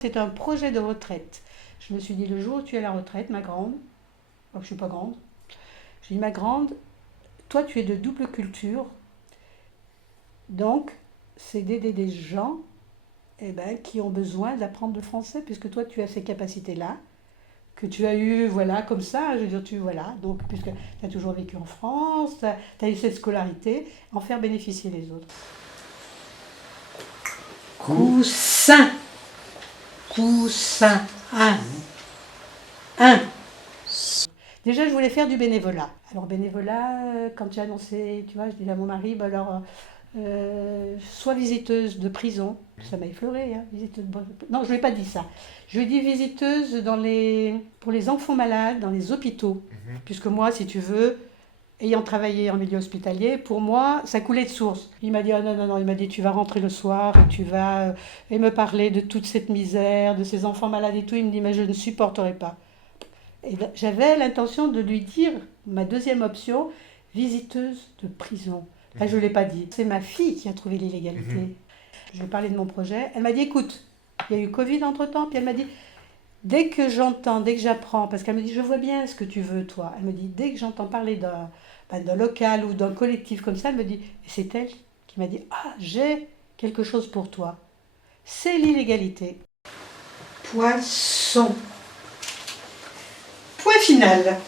C'est un projet de retraite. Je me suis dit, le jour où tu es à la retraite, ma grande, je ne suis pas grande, je dis, ma grande, toi tu es de double culture, donc c'est d'aider des gens qui ont besoin d'apprendre le français, puisque toi tu as ces capacités-là, que tu as eu, voilà, comme ça, je veux dire, voilà, donc puisque tu as toujours vécu en France, tu as eu cette scolarité, en faire bénéficier les autres. Coussin, coussin, un. Déjà, je voulais faire du bénévolat. Alors, bénévolat, quand j'ai annoncé, tu vois, je disais à mon mari, bah alors, sois visiteuse de prison. Ça m'a effleuré, hein, non, je ne lui ai pas dit ça. Je lui ai dit visiteuse pour les enfants malades dans les hôpitaux. Puisque moi, si tu veux, ayant travaillé en milieu hospitalier, pour moi, ça coulait de source. Il m'a dit, ah non, non, non, il m'a dit, tu vas rentrer le soir et tu vas et me parler de toute cette misère, de ces enfants malades et tout. Il me dit, mais je ne supporterai pas. Et j'avais l'intention de lui dire ma deuxième option, visiteuse de prison. Là, je ne l'ai pas dit. C'est ma fille qui a trouvé l'illégalité. Je lui ai parlé de mon projet. Elle m'a dit, écoute, il y a eu Covid entre-temps, puis elle m'a dit, dès que j'entends, dès que j'apprends, parce qu'elle me dit, je vois bien ce que tu veux, toi. Elle me dit, dès que j'entends parler d'un local ou d'un collectif comme ça, elle me dit, et c'est elle qui m'a dit, ah, j'ai quelque chose pour toi. C'est l'illégalité. Poisson. Point final.